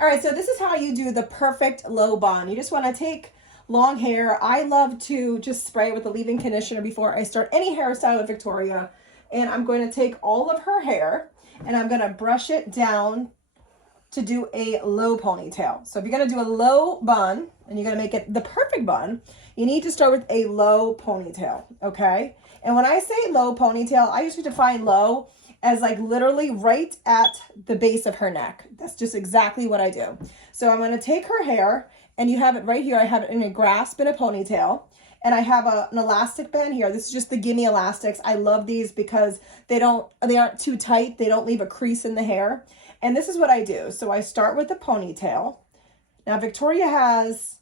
All right, so this is how you do the perfect low bun. You just want to take long hair. I love to just spray it with a leave-in conditioner before I start any hairstyle with Victoria. And I'm going to take all of her hair and I'm going to brush it down to do a low ponytail. So if you're going to do a low bun and you're going to make it the perfect bun, you need to start with a low ponytail, okay? And when I say low ponytail, I usually define low as like literally right at the base of her neck. That's just exactly what I do. So I'm going to take her hair, and you have it right here. I have it in a grasp in a ponytail, and I have an elastic band here. This is just the Gimme Elastics. I love these because they aren't too tight. They don't leave a crease in the hair. And this is what I do. So I start with the ponytail. Now Victoria has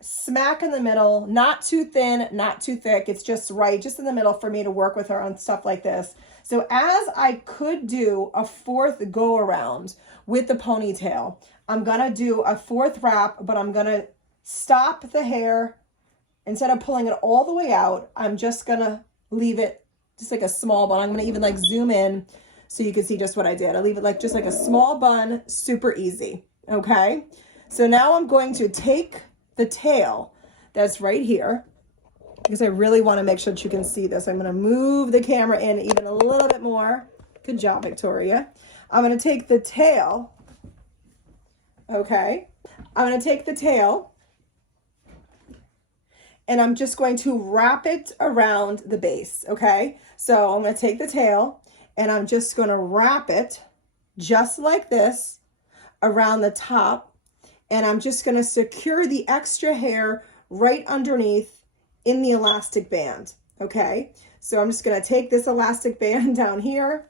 smack in the middle, not too thin, not too thick. It's just right, just in the middle for me to work with her on stuff like this. So as I could do a fourth go around with the ponytail, I'm gonna do a fourth wrap, but I'm gonna stop the hair. Instead of pulling it all the way out, I'm just gonna leave it just like a small bun. I'm gonna even like zoom in so you can see just what I did. I leave it like just like a small bun, super easy, okay? So now I'm going to take the tail that's right here, because I really want to make sure that you can see this. I'm going to move the camera in even a little bit more. Good job, Victoria. I'm going to take the tail, okay? I'm going to take the tail, and I'm just going to wrap it around the base, okay? So I'm going to take the tail, and I'm just going to wrap it just like this around the top, and I'm just going to secure the extra hair right underneath in the elastic band, okay? So I'm just going to take this elastic band down here.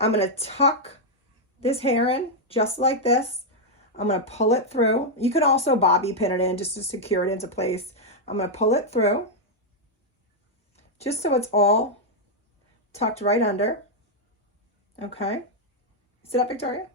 I'm going to tuck this hair in just like this. I'm going to pull it through. You can also bobby pin it in just to secure it into place. I'm going to pull it through just so it's all tucked right under, okay? Sit up, Victoria.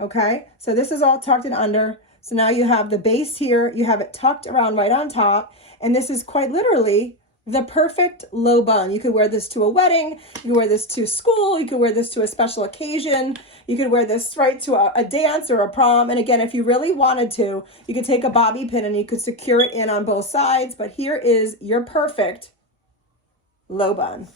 Okay, so this is all tucked in under. So now you have the base here, you have it tucked around right on top, and this is quite literally the perfect low bun. You could wear this to a wedding, you could wear this to school, you could wear this to a special occasion, you could wear this right to a dance or a prom. And again, if you really wanted to, you could take a bobby pin and you could secure it in on both sides, but here is your perfect low bun.